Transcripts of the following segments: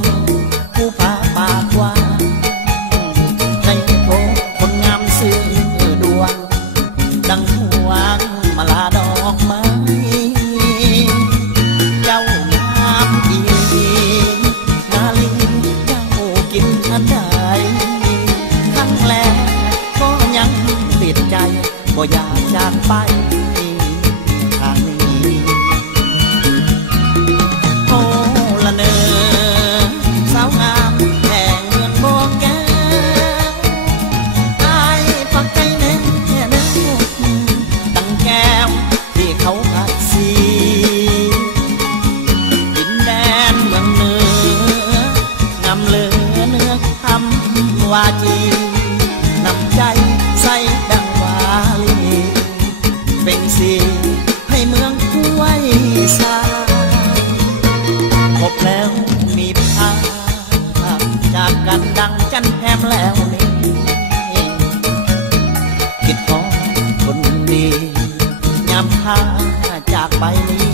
มผู้พาปากว่าในโพคนงามซื่อดวงดังหวงมาลาดอกไม้เจ้างามอีนาลีเจ้ากินอันใดครั้งแรกก็ยังติดใจบ่อยากจากไปทางนี้โอ้ละเนอสาวงามแห่งเมืองโบแก้วอายปักใจแน่แน่ตั้งแก้วที่เขาผัดสีดินแดนเมืองเหนืองามเหลือเนื้อคำวาจีนำใจใส่ดังวาลีเป็นสีให้เมืองกล้วยสายพบแล้วมีภาพจากกันดังจันแฮมแล้วนี่คิดของคนดียามพาจากไปนี้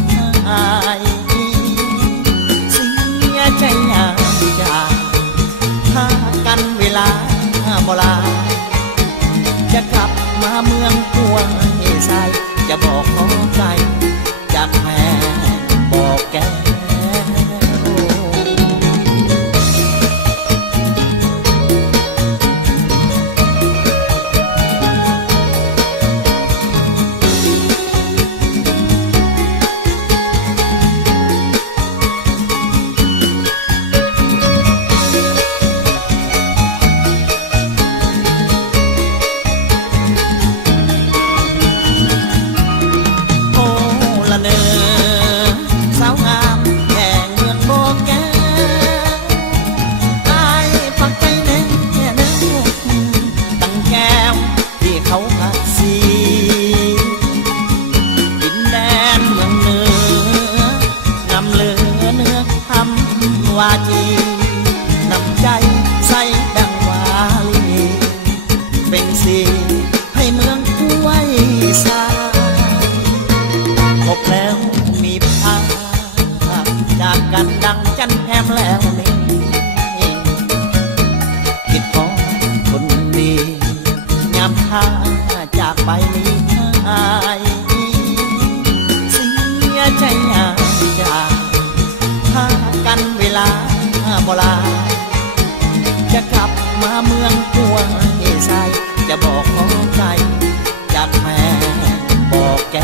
หายเสียใจยามจากหากันเวลาโบราณจะกลับมาเมืองกวงใสจะบอกขอใจจากแม่บอกแกละเนอสาวงามแห่งเมืองโบแก้วอายปักใจแน่แน่ตั้งแก้วที่เขาผัดสีดินแดนเมืองเหนืองามเหลือเนื้อคำวาจีนำใจใส่ดังวาลีเป็นสีให้เมืองกล้วยสายพบแล้วมีภาพจากกันดังจันแฮมแล้วนี่คิดของคนดียามพาจากไปนี้หายเสียใจยามจากหากันเวลาโบราณจะกลับมาเมืองกวงใสจะบอกขอใจจากแม่บอกแก